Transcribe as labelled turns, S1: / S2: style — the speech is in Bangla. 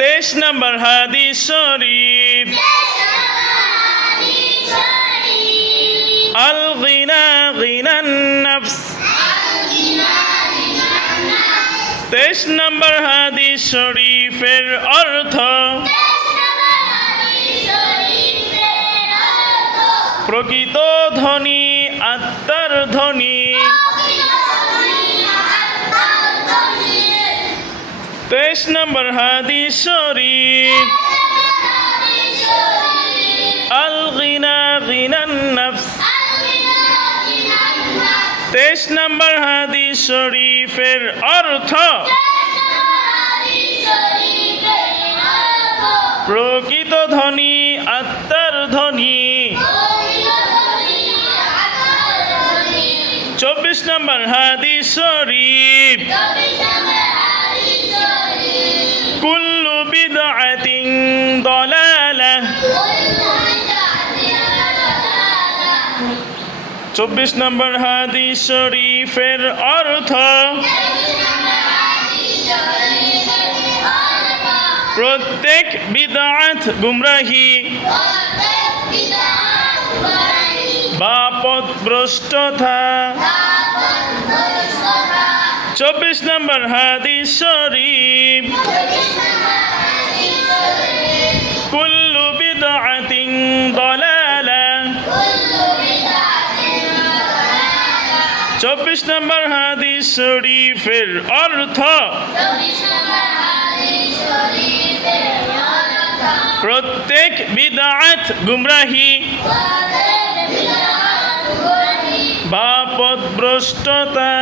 S1: তেইশ নম্বর হাদিস শরীফ। আল গিনা নফস। তেইশ নম্বর হাদিস শরীফের অর্থ প্রকৃত ধ্বনি আত্মার ধ্বনি তেইশ নম্বর হাদিস শরীফ। আল গিনা গিনান নফস। তেইশ নম্বর হাদিস শরীফের অর্থ। প্রকৃত ধ্বনি আত্মার ধ্বনি চব্বিশ নম্বর হাদিস শরীফ। বিদআতিন দলালাহ চব্বিশ নম্বর হাদিস শরীফের অর্থ প্রত্যেক বিদআত গুমরাহি বা পথভ্রষ্টতা চব্বিশ নম্বর হাদিস শরীফ চব্বিশ নম্বর হাদিস শরীফের অর্থ প্রত্যেক বিদআত গুমরাহি বা পথভ্রষ্টতা